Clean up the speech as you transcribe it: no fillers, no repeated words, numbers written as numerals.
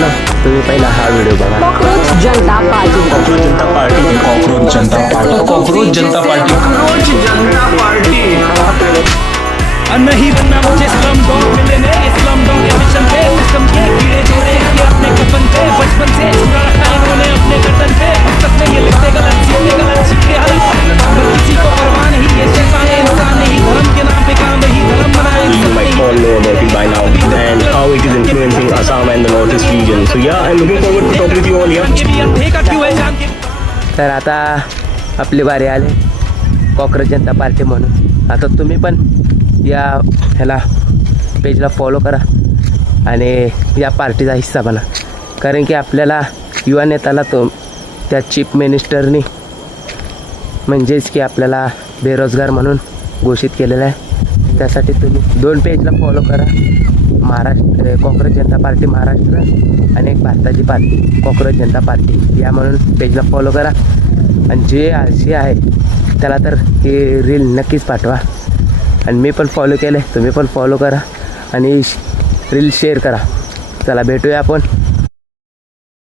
मित्रांनो, तुम्ही पहिला हा व्हिडिओ बघा. कॉकरोच जनता पार्टी. कॉकरोच जनता पार्टी है. कॉकरोच जनता पार्टी. कॉकरोच जनता पार्टी. कॉकरोच जनता पार्टी. नहीं बनना मुझे स्लम डॉग मिले मेरे स्लम डॉग के मिशन पे सिस्टम के कीड़े जोड़े के अपने कफन पे बचपन से छुड़ा रखा इन्होंने अपने गर्दन पे पुस्तक में ये लिखते गलत सीखते हालत पर किसी को परवाह नहीं ये शैतान इंसान नहीं धर्म के नाम पे काम ही धर्म बनाए You might all know about it by now and how it is influencing Assam and the northeast region. So yeah, I'm looking forward to talk with you all here. के भी अंधे का क्यों है जान के तर आता आपली बारी आली कॉकरोच जनता पार्टी म्हणून. आता तुम्ही पण या ह्याला पेजला फॉलो करा आणि या पार्टीचा हिस्सा बना, कारण की आपल्याला युवा नेत्याला तो त्या चीफ मिनिस्टरनी म्हणजेच की आपल्याला बेरोजगार म्हणून घोषित केलेलं आहे. त्यासाठी तुम्ही 2 पेजला फॉलो करा, महाराष्ट्र कॉकरोच जनता पार्टी महाराष्ट्र आणि एक भारताची पार्टी कॉकरोच जनता पार्टी या म्हणून पेजला फॉलो करा. आणि जे आळशी आहे त्याला तर हे रील नक्कीच पाठवा. आणि मी पण फॉलो केलं आहे, तुम्ही पण फॉलो करा आणि रील शेअर करा. चला भेटूया आपण